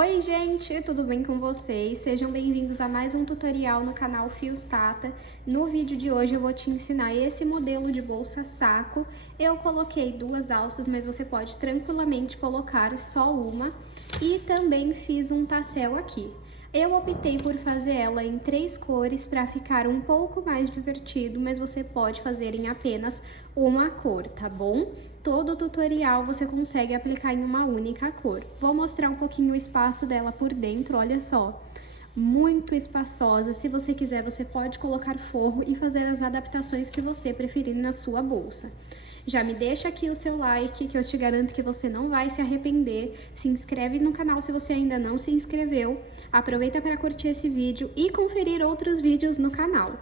Oi gente, tudo bem com vocês? Sejam bem-vindos a mais um tutorial no canal Fios Tata. No vídeo de hoje eu vou te ensinar esse modelo de bolsa saco. Eu coloquei duas alças, mas você pode tranquilamente colocar só uma. E também fiz um tassel aqui. Eu optei por fazer ela em 3 cores para ficar um pouco mais divertido, mas você pode fazer em apenas uma cor, tá bom? Todo o tutorial você consegue aplicar em uma única cor. Vou mostrar um pouquinho o espaço dela por dentro, olha só. Muito espaçosa, se você quiser você pode colocar forro e fazer as adaptações que você preferir na sua bolsa. Já me deixa aqui o seu like, que eu te garanto que você não vai se arrepender. Se inscreve no canal se você ainda não se inscreveu. Aproveita para curtir esse vídeo e conferir outros vídeos no canal.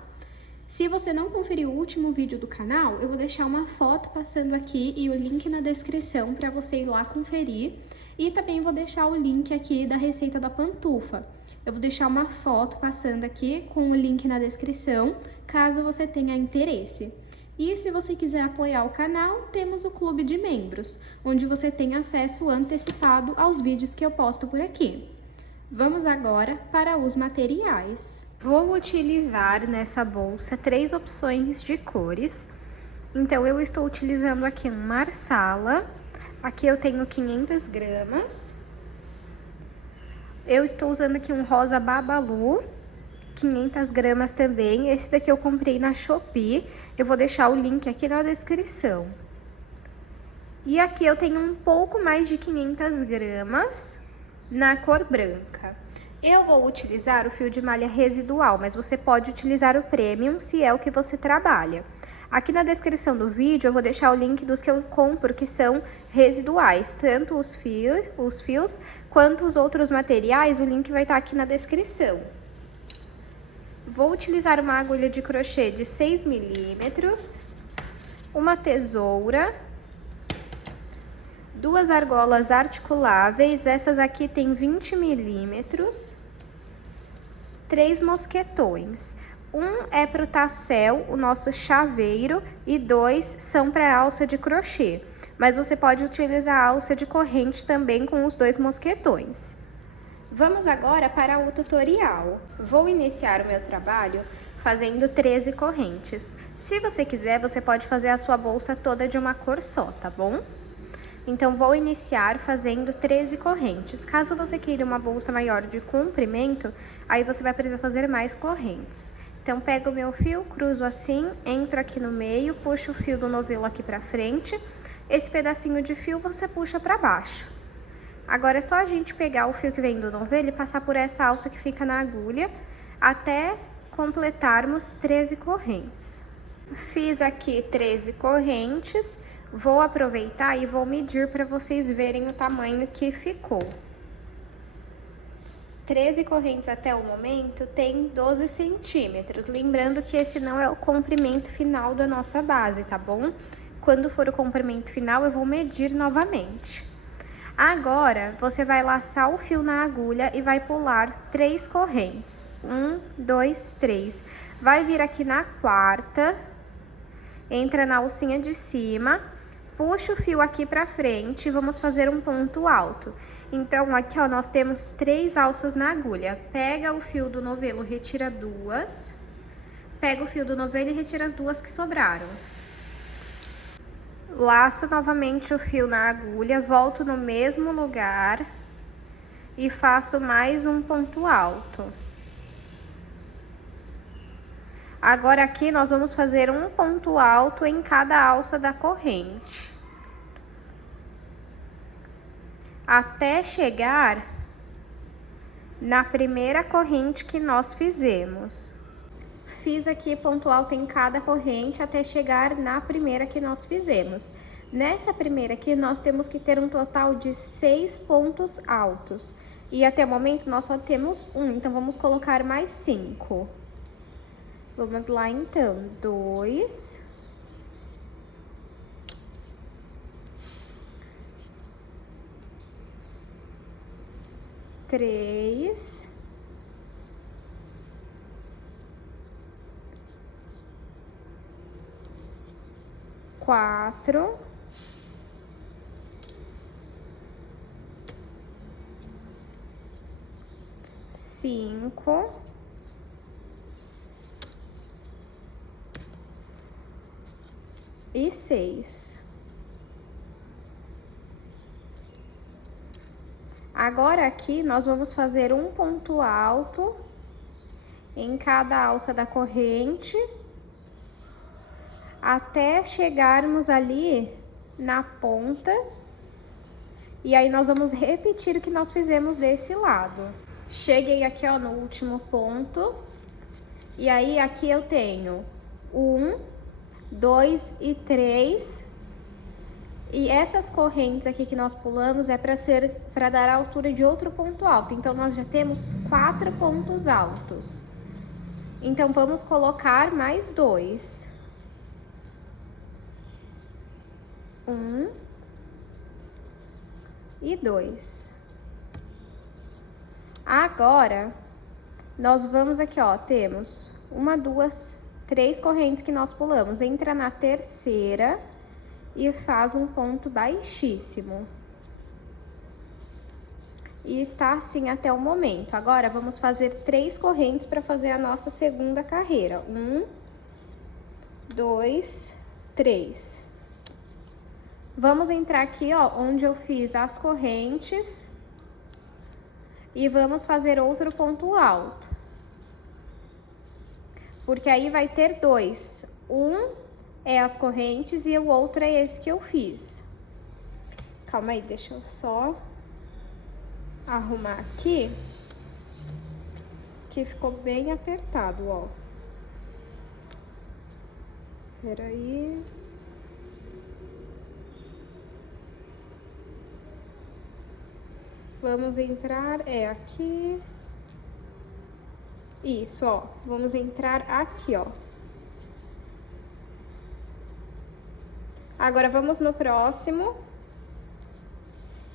Se você não conferiu o último vídeo do canal, eu vou deixar uma foto passando aqui e o link na descrição para você ir lá conferir. E também vou deixar o link aqui da receita da pantufa. Eu vou deixar uma foto passando aqui com o link na descrição, caso você tenha interesse. E se você quiser apoiar o canal, temos o clube de membros, onde você tem acesso antecipado aos vídeos que eu posto por aqui. Vamos agora para os materiais. Vou utilizar nessa bolsa 3 opções de cores. Então, eu estou utilizando aqui um marsala. Aqui eu tenho 500 gramas. Eu estou usando aqui um rosa babalu, 500 gramas também. Esse daqui eu comprei na Shopee. Eu vou deixar o link aqui na descrição. E aqui eu tenho um pouco mais de 500 gramas na cor branca. Eu vou utilizar o fio de malha residual, mas você pode utilizar o premium se é o que você trabalha. Aqui na descrição do vídeo eu vou deixar o link dos que eu compro que são residuais, tanto os fios quanto os outros materiais, o link vai estar aqui na descrição. Vou utilizar uma agulha de crochê de 6 milímetros, uma tesoura, 2 argolas articuláveis, essas aqui tem 20 milímetros, 3 mosquetões. Um é para o tassel, o nosso chaveiro, e 2 são para alça de crochê. Mas você pode utilizar a alça de corrente também com os 2 mosquetões. Vamos agora para o tutorial. Vou iniciar o meu trabalho fazendo 13 correntes. Se você quiser, você pode fazer a sua bolsa toda de uma cor só, tá bom? Então, vou iniciar fazendo 13 correntes. Caso você queira uma bolsa maior de comprimento, aí você vai precisar fazer mais correntes. Então, pego o meu fio, cruzo assim, entro aqui no meio, puxo o fio do novelo aqui pra frente. Esse pedacinho de fio você puxa pra baixo. Agora, é só a gente pegar o fio que vem do novelo e passar por essa alça que fica na agulha, até completarmos 13 correntes. Fiz aqui 13 correntes. Vou aproveitar e vou medir para vocês verem o tamanho que ficou. 13 correntes até o momento tem 12 centímetros. Lembrando que esse não é o comprimento final da nossa base, tá bom? Quando for o comprimento final, eu vou medir novamente. Agora, você vai laçar o fio na agulha e vai pular 3 correntes. 1, 2, 3. Vai vir aqui na quarta, entra na alcinha de cima, puxa o fio aqui pra frente e vamos fazer um ponto alto. Então, aqui, ó, nós temos 3 alças na agulha. Pega o fio do novelo, retira 2. Pega o fio do novelo e retira as 2 que sobraram. Laço novamente o fio na agulha, volto no mesmo lugar e faço mais um ponto alto. Agora, aqui, nós vamos fazer um ponto alto em cada alça da corrente, até chegar na primeira corrente que nós fizemos. Fiz aqui ponto alto em cada corrente até chegar na primeira que nós fizemos. Nessa primeira aqui, nós temos que ter um total de 6 pontos altos. E até o momento, nós só temos 1, então vamos colocar mais 5. Vamos lá, então. 2... 3... 4... 5... 5 e 6. Agora aqui nós vamos fazer um ponto alto em cada alça da corrente até chegarmos ali na ponta. E aí nós vamos repetir o que nós fizemos desse lado. Cheguei aqui, ó, no último ponto. E aí aqui eu tenho 1, 2 e 3. E essas correntes aqui que nós pulamos é para dar a altura de outro ponto alto. Então, nós já temos 4 pontos altos. Então, vamos colocar mais 2. 1 e 2. Agora, nós vamos aqui, ó, temos 1, 2, 3 correntes que nós pulamos. Entra na terceira e faz um ponto baixíssimo. E está assim até o momento. Agora, vamos fazer 3 correntes para fazer a nossa segunda carreira. 1, 2, 3. Vamos entrar aqui, ó, onde eu fiz as correntes. E vamos fazer outro ponto alto. Porque aí vai ter 2. Um é as correntes e o outro é esse que eu fiz. Calma aí, deixa eu só arrumar aqui, que ficou bem apertado, ó. Peraí. Vamos entrar, aqui. Isso, ó. Vamos entrar aqui, ó. Agora, vamos no próximo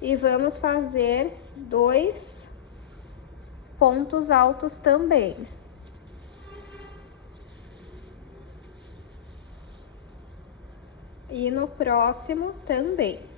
e vamos fazer 2 pontos altos também. E no próximo também.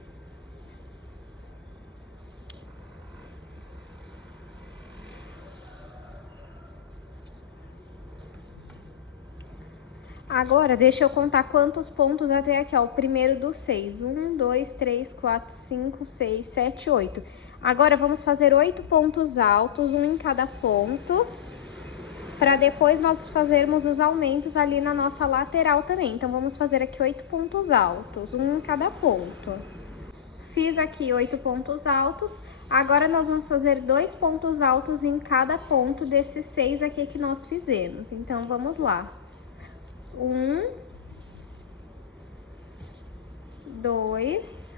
Agora, deixa eu contar quantos pontos até aqui, ó, o primeiro dos 6. 1, 2, 3, 4, 5, 6, 7, 8. Agora, vamos fazer 8 pontos altos, um em cada ponto, para depois nós fazermos os aumentos ali na nossa lateral também. Então, vamos fazer aqui 8 pontos altos, um em cada ponto. Fiz aqui 8 pontos altos, agora nós vamos fazer 2 pontos altos em cada ponto desses 6 aqui que nós fizemos. Então, vamos lá. 1, 2,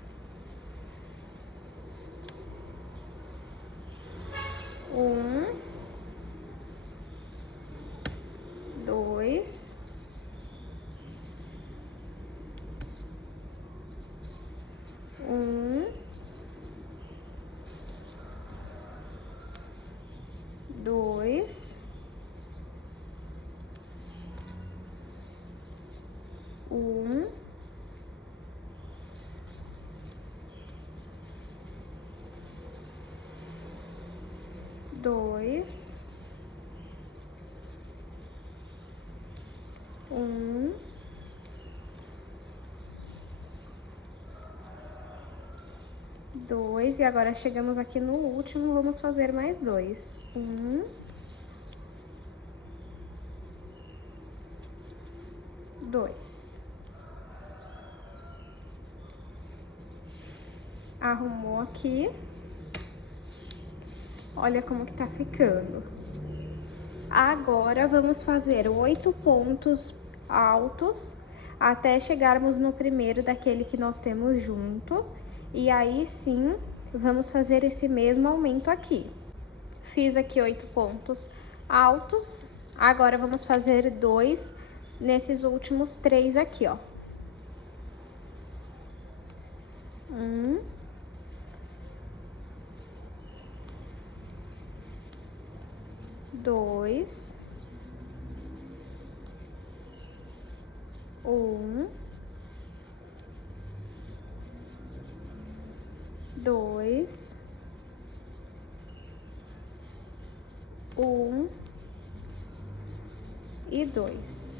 2, 2, 1, 2, 1, 2, e agora chegamos aqui no último, vamos fazer mais 2. 1, 2. Arrumou aqui. Olha como que tá ficando. Agora, vamos fazer 8 pontos altos até chegarmos no primeiro daquele que nós temos junto. E aí, sim, vamos fazer esse mesmo aumento aqui. Fiz aqui 8 pontos altos. Agora, vamos fazer 2 nesses últimos 3 aqui, ó. 1, 2, 1, 2, 1 e 2.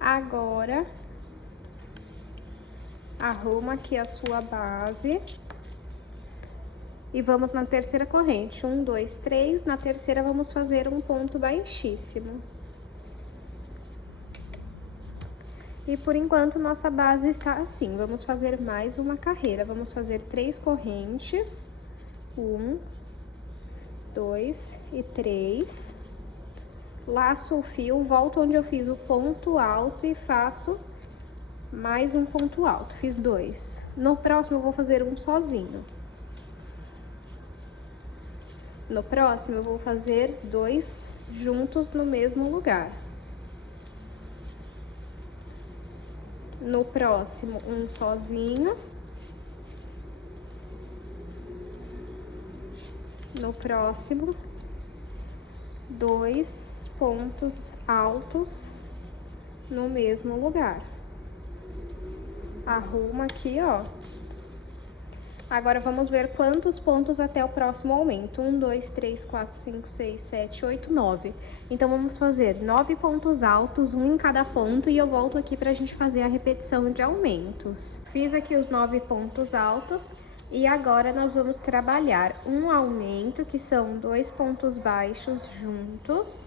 Agora, arruma aqui a sua base e vamos na terceira corrente. 1, 2, 3. Na terceira, vamos fazer um ponto baixíssimo. E por enquanto, nossa base está assim. Vamos fazer mais uma carreira. Vamos fazer 3 correntes. 1, 2 e 3. Laço o fio, volto onde eu fiz o ponto alto e faço mais um ponto alto. Fiz 2. No próximo, eu vou fazer um sozinho. No próximo, eu vou fazer 2 juntos no mesmo lugar. No próximo, um sozinho. No próximo, 2 pontos altos no mesmo lugar. Arruma aqui, ó. Agora, vamos ver quantos pontos até o próximo aumento. 1, 2, 3, 4, 5, 6, 7, 8, 9. Então, vamos fazer 9 pontos altos, um em cada ponto, e eu volto aqui pra gente fazer a repetição de aumentos. Fiz aqui os 9 pontos altos, e agora nós vamos trabalhar um aumento, que são 2 pontos baixos juntos.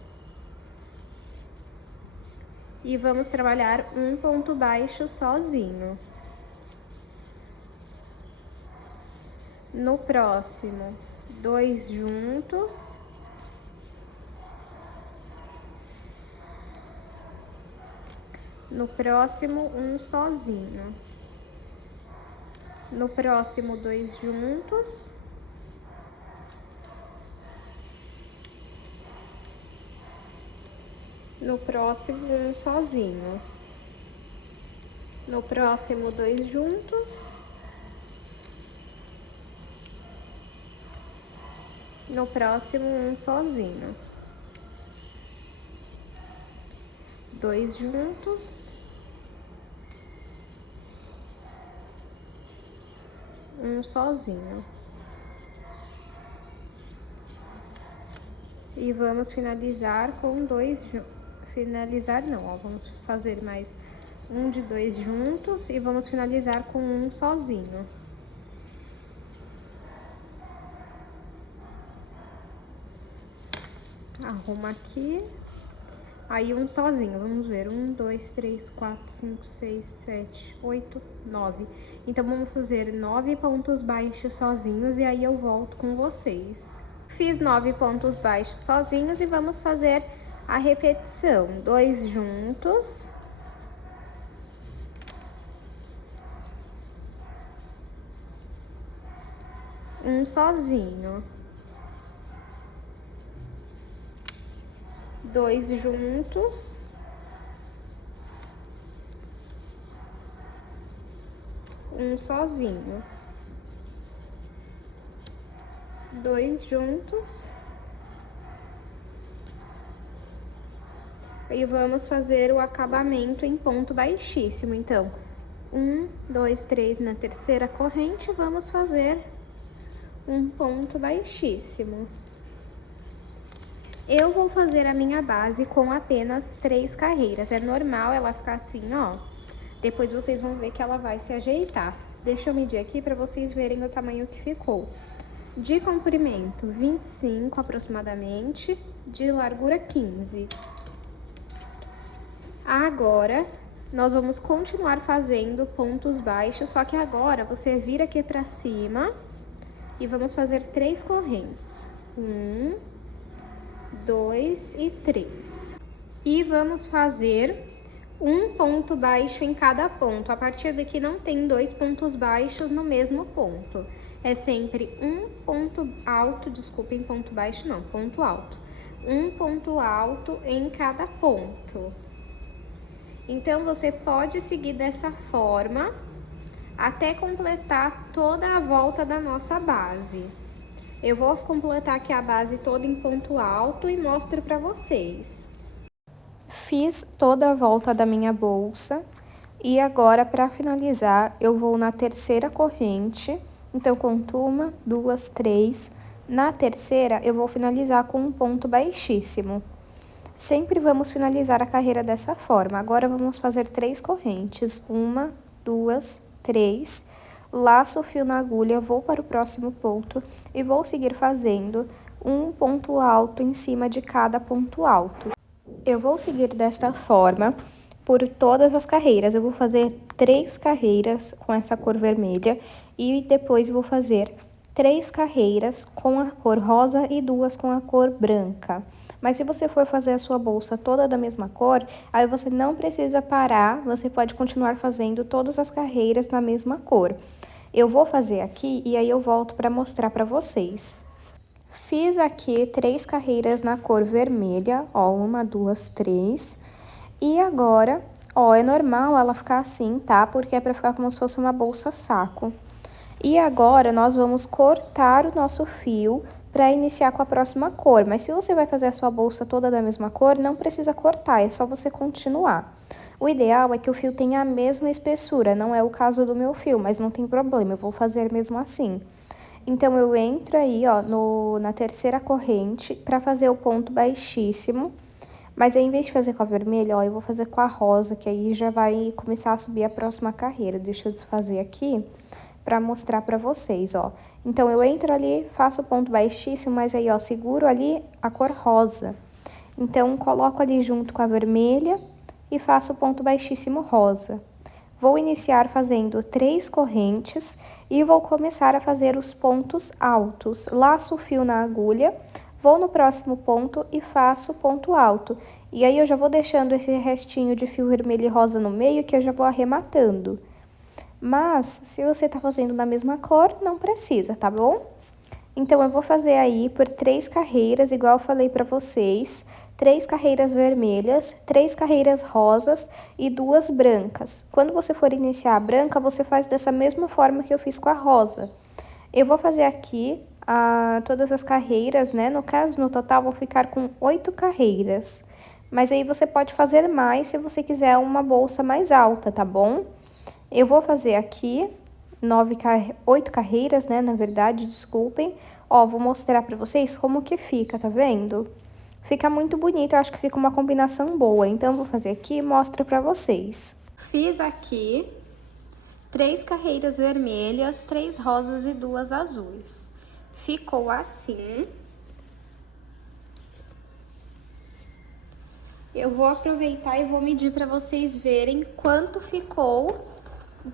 E vamos trabalhar um ponto baixo sozinho. No próximo, 2 juntos. No próximo, um sozinho. No próximo, 2 juntos. No próximo, um sozinho. No próximo, 2 juntos. No próximo, um sozinho. 2 juntos. Um sozinho. E vamos finalizar com 2 juntos. Finalizar não, ó. Vamos fazer mais um de 2 juntos e vamos finalizar com um sozinho. Arruma aqui. Aí um sozinho, vamos ver. 1, 2, 3, 4, 5, 6, 7, 8, 9. Então, vamos fazer 9 pontos baixos sozinhos e aí eu volto com vocês. Fiz 9 pontos baixos sozinhos e vamos fazer a repetição. 2 juntos. Um sozinho. 2 juntos. Um sozinho. 2 juntos. E vamos fazer o acabamento em ponto baixíssimo. Então, 1, 2, 3 na terceira corrente, vamos fazer um ponto baixíssimo. Eu vou fazer a minha base com apenas 3 carreiras. É normal ela ficar assim, ó. Depois vocês vão ver que ela vai se ajeitar. Deixa eu medir aqui para vocês verem o tamanho que ficou. De comprimento, 25 aproximadamente. De largura, 15. Agora, nós vamos continuar fazendo pontos baixos, só que agora você vira aqui pra cima e vamos fazer 3 correntes. 1, 2 e 3. E vamos fazer um ponto baixo em cada ponto. A partir daqui não tem 2 pontos baixos no mesmo ponto. É sempre um ponto alto, desculpem, ponto baixo não, ponto alto. Um ponto alto em cada ponto. Então, você pode seguir dessa forma até completar toda a volta da nossa base. Eu vou completar aqui a base toda em ponto alto e mostro pra vocês. Fiz toda a volta da minha bolsa e agora, para finalizar, eu vou na terceira corrente Então, conto 1, 2, 3. Na terceira, eu vou finalizar com um ponto baixíssimo. Sempre vamos finalizar a carreira dessa forma. Agora, vamos fazer 3 correntes. 1, 2, 3. Laço o fio na agulha, vou para o próximo ponto e vou seguir fazendo um ponto alto em cima de cada ponto alto. Eu vou seguir desta forma por todas as carreiras. Eu vou fazer 3 carreiras com essa cor vermelha e depois vou fazer 3 carreiras com a cor rosa e 2 com a cor branca. Mas se você for fazer a sua bolsa toda da mesma cor, aí você não precisa parar, você pode continuar fazendo todas as carreiras na mesma cor. Eu vou fazer aqui e aí eu volto para mostrar para vocês. Fiz aqui 3 carreiras na cor vermelha, ó, 1, 2, 3. E agora, ó, é normal ela ficar assim, tá? Porque é pra ficar como se fosse uma bolsa saco. E agora, nós vamos cortar o nosso fio para iniciar com a próxima cor. Mas se você vai fazer a sua bolsa toda da mesma cor, não precisa cortar, é só você continuar. O ideal é que o fio tenha a mesma espessura, não é o caso do meu fio, mas não tem problema, eu vou fazer mesmo assim. Então, eu entro aí, ó, na terceira corrente para fazer o ponto baixíssimo. Mas aí, em vez de fazer com a vermelha, ó, eu vou fazer com a rosa, que aí já vai começar a subir a próxima carreira. Deixa eu desfazer aqui para mostrar para vocês, ó. Então, eu entro ali, faço o ponto baixíssimo, mas aí, ó, seguro ali a cor rosa. Então, coloco ali junto com a vermelha e faço o ponto baixíssimo rosa. Vou iniciar fazendo 3 correntes e vou começar a fazer os pontos altos. Laço o fio na agulha, vou no próximo ponto e faço ponto alto. E aí, eu já vou deixando esse restinho de fio vermelho e rosa no meio, que eu já vou arrematando. Mas, se você tá fazendo na mesma cor, não precisa, tá bom? Então, eu vou fazer aí por 3 carreiras, igual eu falei pra vocês. 3 carreiras vermelhas, 3 carreiras rosas e 2 brancas. Quando você for iniciar a branca, você faz dessa mesma forma que eu fiz com a rosa. Eu vou fazer aqui todas as carreiras, né? No caso, no total, vou ficar com 8 carreiras. Mas aí você pode fazer mais se você quiser uma bolsa mais alta, tá bom? Eu vou fazer aqui 8 carreiras, né? Na verdade, desculpem. Ó, vou mostrar pra vocês como que fica, tá vendo? Fica muito bonito, eu acho que fica uma combinação boa. Então, eu vou fazer aqui e mostro pra vocês. Fiz aqui 3 carreiras vermelhas, 3 rosas e 2 azuis. Ficou assim. Eu vou aproveitar e vou medir pra vocês verem quanto ficou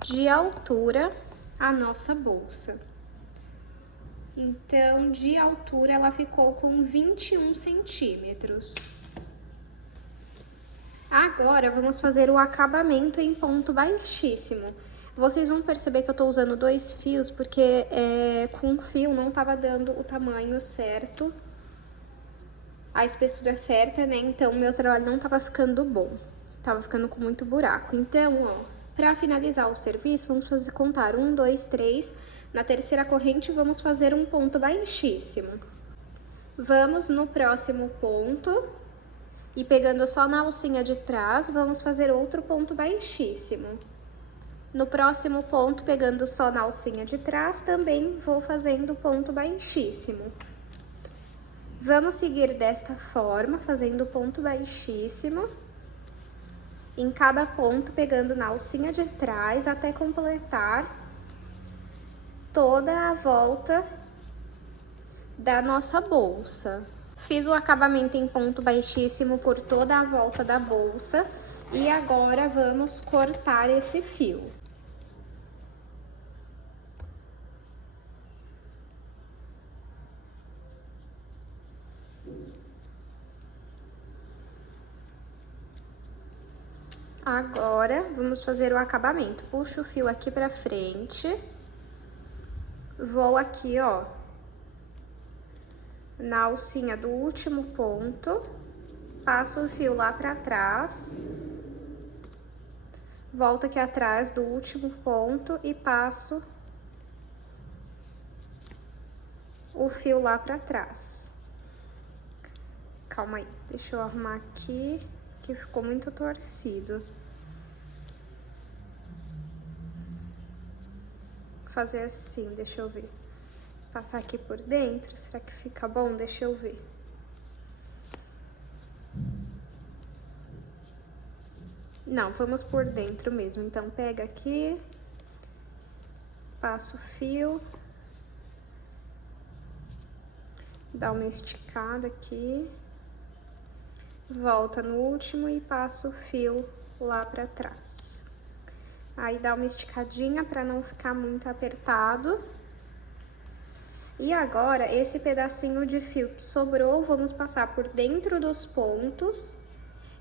de altura a nossa bolsa. Então, de altura, ela ficou com 21 centímetros. Agora, vamos fazer o acabamento em ponto baixíssimo. Vocês vão perceber que eu tô usando 2 fios, porque com um fio não tava dando o tamanho certo, a espessura certa, né? Então, meu trabalho não tava ficando bom, tava ficando com muito buraco. Então, ó, pra finalizar o serviço, vamos contar 1, 2, 3... Na terceira corrente, vamos fazer um ponto baixíssimo. Vamos no próximo ponto e pegando só na alcinha de trás, vamos fazer outro ponto baixíssimo. No próximo ponto, pegando só na alcinha de trás, também vou fazendo ponto baixíssimo. Vamos seguir desta forma, fazendo ponto baixíssimo. Em cada ponto, pegando na alcinha de trás, até completar toda a volta da nossa bolsa. Fiz o acabamento em ponto baixíssimo por toda a volta da bolsa e agora vamos cortar esse fio. Agora vamos fazer o acabamento. Puxo o fio aqui pra frente. Vou aqui, ó, na alcinha do último ponto, passo o fio lá pra trás, volto aqui atrás do último ponto e passo o fio lá pra trás. Calma aí, deixa eu arrumar aqui, que ficou muito torcido. fazer assim, deixa eu ver. Passar aqui por dentro, será que fica bom? Deixa eu ver. Não, vamos por dentro mesmo. Então, pega aqui, passa o fio, dá uma esticada aqui, volta no último e passa o fio lá pra trás. Aí dá uma esticadinha pra não ficar muito apertado. E agora, esse pedacinho de fio que sobrou, vamos passar por dentro dos pontos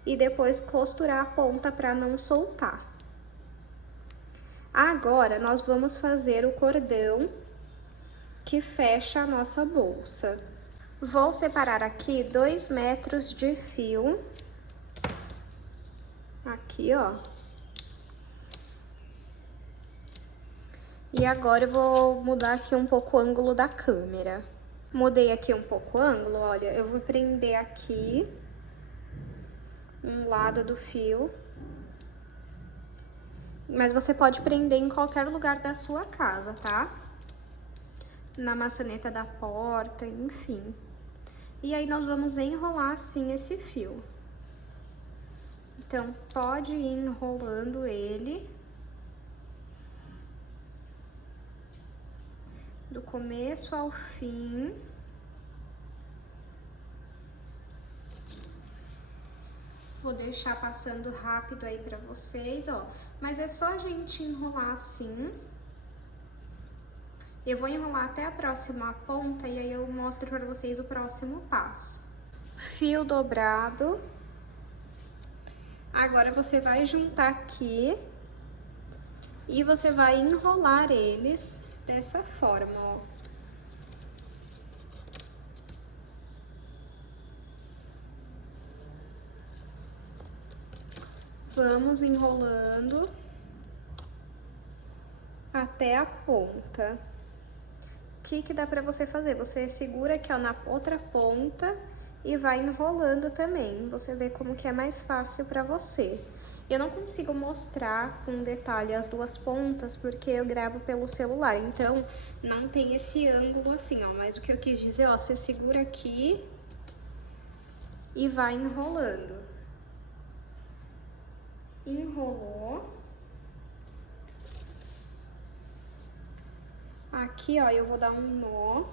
e depois costurar a ponta pra não soltar. Agora, nós vamos fazer o cordão que fecha a nossa bolsa. Vou separar aqui 2 metros de fio. Aqui, ó. E agora eu vou mudar aqui um pouco o ângulo da câmera. Mudei aqui um pouco o ângulo, olha, eu vou prender aqui um lado do fio. Mas você pode prender em qualquer lugar da sua casa, tá? Na maçaneta da porta, enfim. E aí nós vamos enrolar assim esse fio. Então, pode ir enrolando ele do começo ao fim. Vou deixar passando rápido aí pra vocês, ó. Mas é só a gente enrolar assim. Eu vou enrolar até a próxima ponta e aí eu mostro pra vocês o próximo passo. Fio dobrado. Agora você vai juntar aqui e você vai enrolar eles dessa forma, ó. Vamos enrolando até a ponta. O que dá pra você fazer? Você segura aqui, ó, na outra ponta e vai enrolando também. Você vê como que é mais fácil pra você. Eu não consigo mostrar com detalhe as duas pontas porque eu gravo pelo celular, então não tem esse ângulo assim, ó. Mas o que eu quis dizer, ó, você segura aqui e vai enrolando. Enrolou. Aqui, ó, eu vou dar um nó.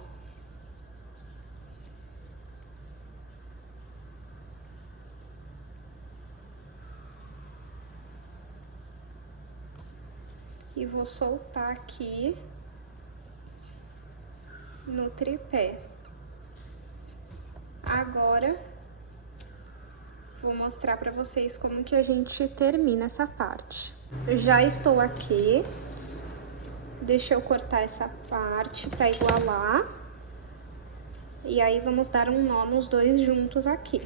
E vou soltar aqui no tripé. Agora, vou mostrar pra vocês como que a gente termina essa parte. Já estou aqui. Deixa eu cortar essa parte pra igualar. E aí, vamos dar um nó nos dois juntos aqui.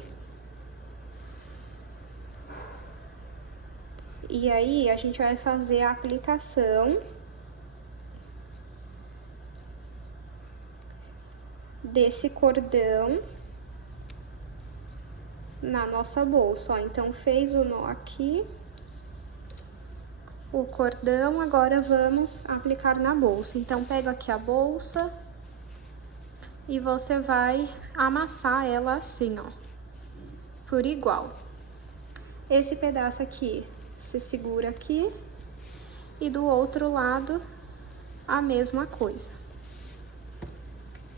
E aí, a gente vai fazer a aplicação desse cordão na nossa bolsa, ó. Então, fez o nó aqui, o cordão, agora vamos aplicar na bolsa. Então, pega aqui a bolsa e você vai amassar ela assim, ó, por igual. Esse pedaço aqui, você segura aqui e do outro lado a mesma coisa.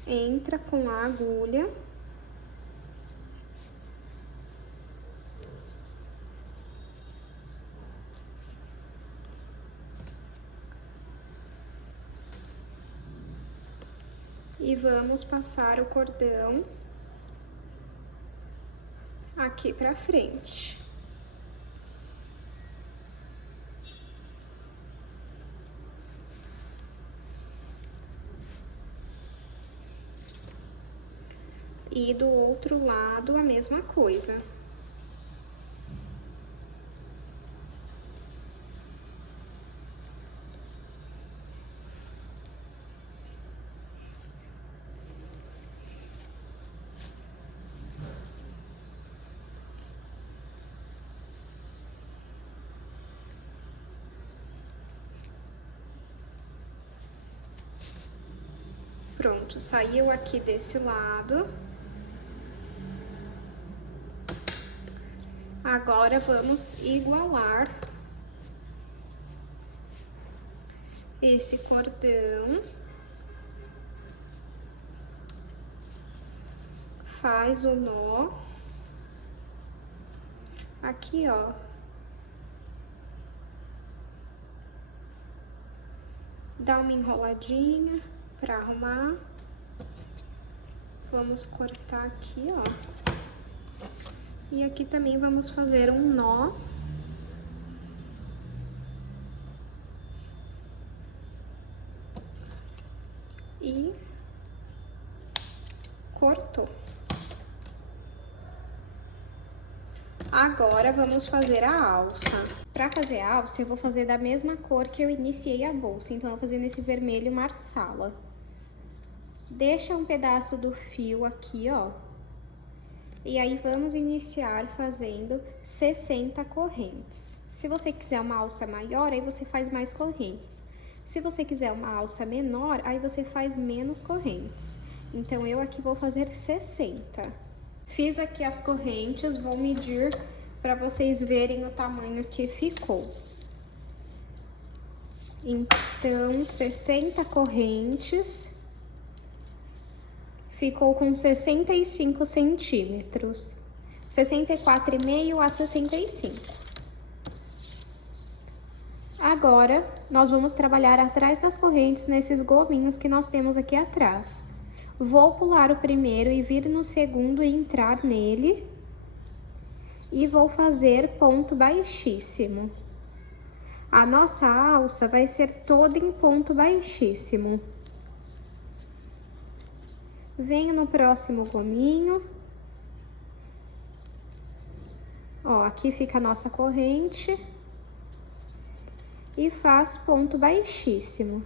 Entra com a agulha. E vamos passar o cordão aqui pra frente. E do outro lado a mesma coisa. Pronto, saiu aqui desse lado. Agora vamos igualar esse cordão. Faz o nó. Aqui, ó. Dá uma enroladinha pra arrumar. Vamos cortar aqui, ó. E aqui também vamos fazer um nó. E cortou. Agora vamos fazer a alça. Para fazer a alça, eu vou fazer da mesma cor que eu iniciei a bolsa. Então, eu vou fazer nesse vermelho marsala. Deixa um pedaço do fio aqui, ó. E aí, vamos iniciar fazendo 60 correntes. Se você quiser uma alça maior, aí você faz mais correntes. Se você quiser uma alça menor, aí você faz menos correntes. Então, eu aqui vou fazer 60. Fiz aqui as correntes, vou medir para vocês verem o tamanho que ficou. Então, 60 correntes, ficou com 65 centímetros. 64,5 a 65. Agora, nós vamos trabalhar atrás das correntes nesses gominhos que nós temos aqui atrás. Vou pular o primeiro e vir no segundo e entrar nele. E vou fazer ponto baixíssimo. A nossa alça vai ser toda em ponto baixíssimo. Venho no próximo gominho. Ó, aqui fica a nossa corrente. E faz ponto baixíssimo.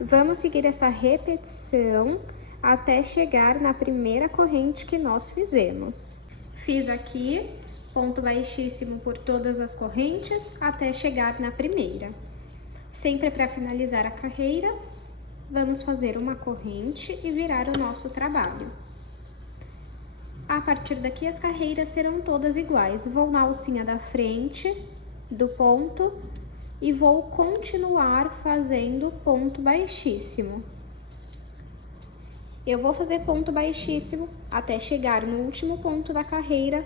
Vamos seguir essa repetição até chegar na primeira corrente que nós fizemos. Fiz aqui ponto baixíssimo por todas as correntes até chegar na primeira. Sempre para finalizar a carreira, vamos fazer uma corrente e virar o nosso trabalho. A partir daqui, as carreiras serão todas iguais. Vou na alcinha da frente do ponto e vou continuar fazendo ponto baixíssimo. Eu vou fazer ponto baixíssimo até chegar no último ponto da carreira.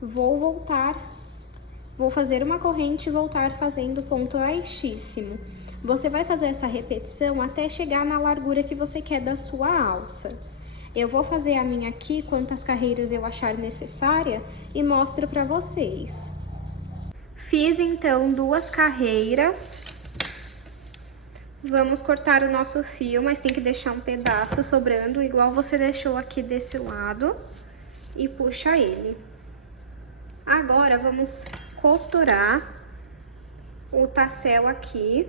Vou voltar, vou fazer uma corrente e voltar fazendo ponto baixíssimo. Você vai fazer essa repetição até chegar na largura que você quer da sua alça. Eu vou fazer a minha aqui, quantas carreiras eu achar necessária, e mostro pra vocês. Fiz, então, 2 carreiras. Vamos cortar o nosso fio, mas tem que deixar um pedaço sobrando, igual você deixou aqui desse lado, e puxa ele. Agora, vamos costurar o tassel aqui.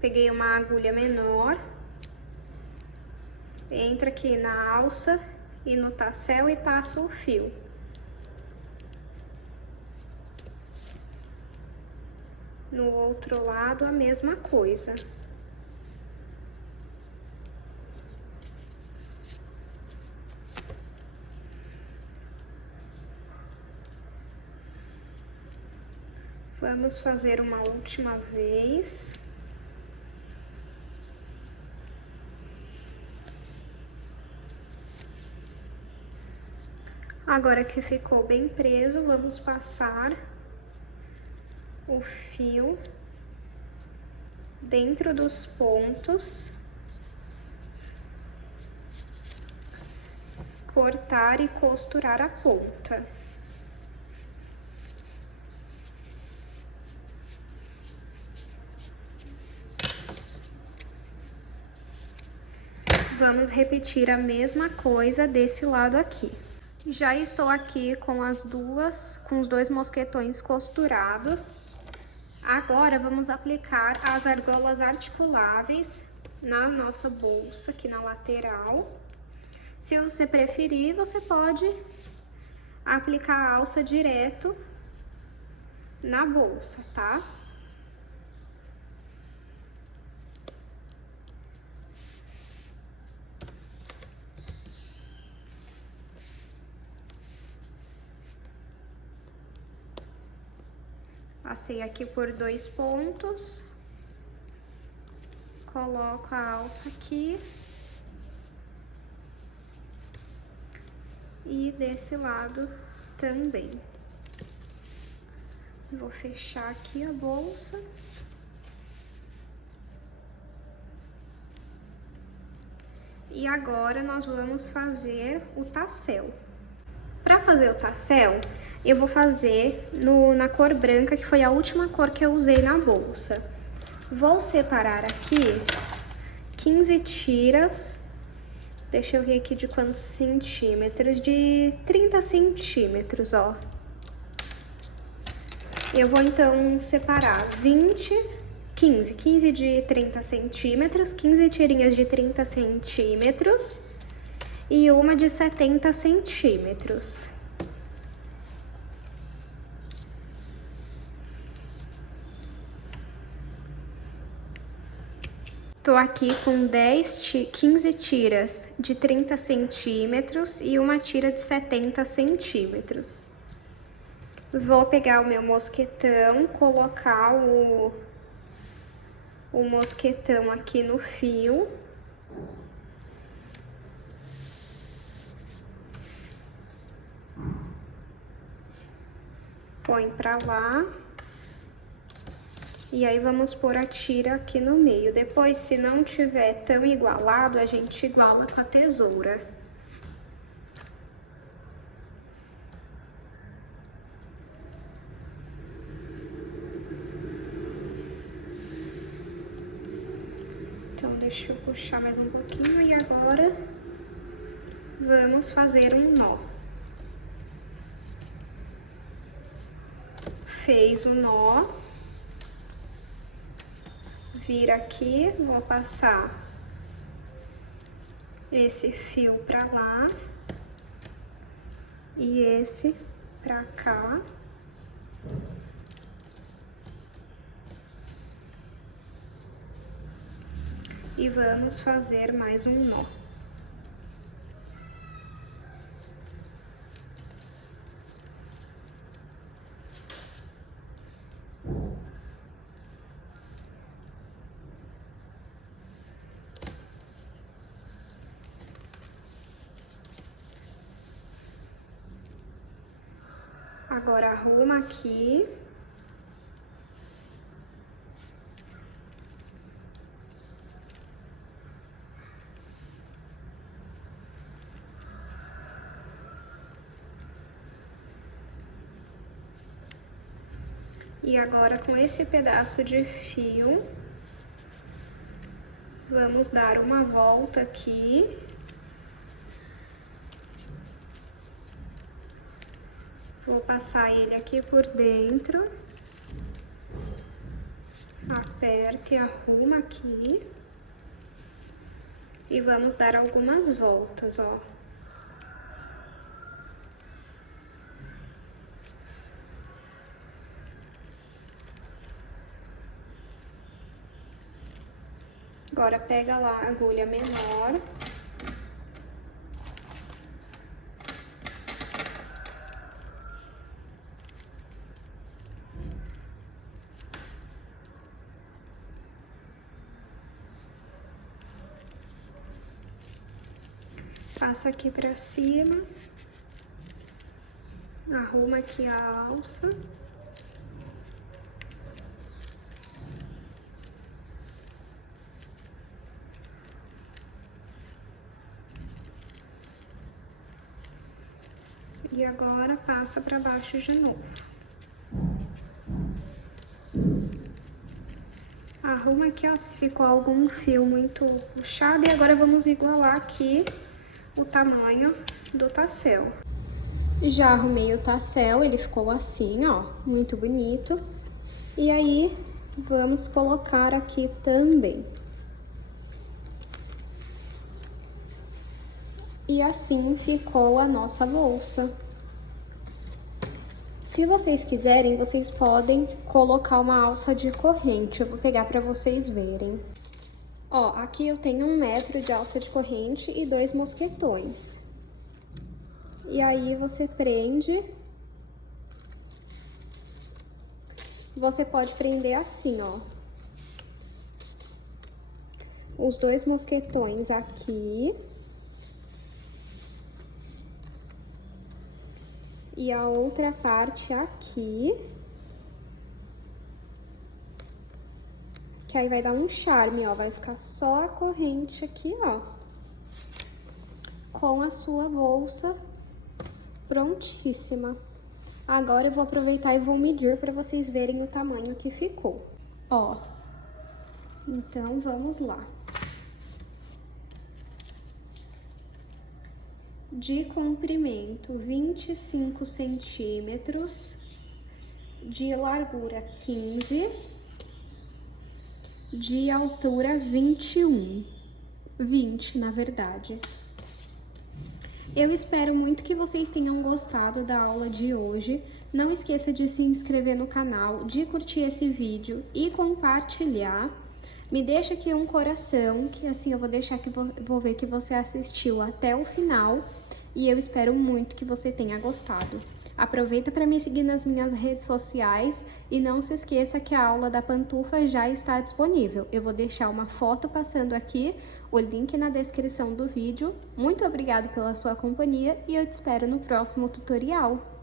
Peguei uma agulha menor. Entra aqui na alça e no tassel e passa o fio. No outro lado, a mesma coisa. Vamos fazer uma última vez. Agora que ficou bem preso, vamos passar o fio dentro dos pontos, cortar e costurar a ponta. Vamos repetir a mesma coisa desse lado aqui. Já estou aqui com os 2 mosquetões costurados. Agora, vamos aplicar as argolas articuláveis na nossa bolsa, aqui na lateral. Se você preferir, você pode aplicar a alça direto na bolsa, tá? Passei aqui por 2 pontos. Coloco a alça aqui. E desse lado também. Vou fechar aqui a bolsa. E agora nós vamos fazer o tassel. Para fazer o tassel, eu vou fazer na cor branca, que foi a última cor que eu usei na bolsa. Vou separar aqui 15 tiras. Deixa eu ver aqui de quantos centímetros, de 30 centímetros, ó. Eu vou então separar 15 de 30 centímetros, 15 tirinhas de 30 centímetros e uma de 70 centímetros. Tô aqui com 15 tiras de 30 centímetros e uma tira de 70 centímetros. Vou pegar o meu mosquetão, colocar o mosquetão aqui no fio. Põe pra lá. E aí vamos pôr a tira aqui no meio. Depois, se não tiver tão igualado, a gente iguala com a tesoura. Então, deixa eu puxar mais um pouquinho e agora vamos fazer um nó. Fez o nó. Vira aqui, vou passar esse fio pra lá e esse pra cá. E vamos fazer mais um nó. Agora arruma aqui. E agora com esse pedaço de fio, vamos dar uma volta aqui. Vou passar ele aqui por dentro, aperta e arruma aqui, e vamos dar algumas voltas, ó. Agora pega lá a agulha menor. Passa aqui pra cima, arruma aqui a alça. E agora passa pra baixo de novo. Arruma aqui, ó, se ficou algum fio muito puxado. E agora vamos igualar aqui o tamanho do tassel. Já arrumei o tassel, ele ficou assim, ó, muito bonito. E aí, vamos colocar aqui também. E assim ficou a nossa bolsa. Se vocês quiserem, vocês podem colocar uma alça de corrente. Eu vou pegar pra vocês verem. Ó, aqui eu tenho 1 metro de alça de corrente e 2 mosquetões. E aí você prende Você pode prender assim, ó. Os dois mosquetões aqui. E a outra parte aqui. Que aí vai dar um charme, ó. Vai ficar só a corrente aqui, ó. Com a sua bolsa prontíssima. Agora eu vou aproveitar e vou medir para vocês verem o tamanho que ficou. Ó, então vamos lá. De comprimento 25 centímetros, de largura 15, de altura 20 na verdade. Eu espero muito que vocês tenham gostado da aula de hoje. Não esqueça de se inscrever no canal, de curtir esse vídeo e compartilhar. Me deixa aqui um coração, que assim eu vou deixar que vou ver que você assistiu até o final. E eu espero muito que você tenha gostado. Aproveita para me seguir nas minhas redes sociais e não se esqueça que a aula da pantufa já está disponível. Eu vou deixar uma foto passando aqui, o link na descrição do vídeo. Muito obrigada pela sua companhia e eu te espero no próximo tutorial.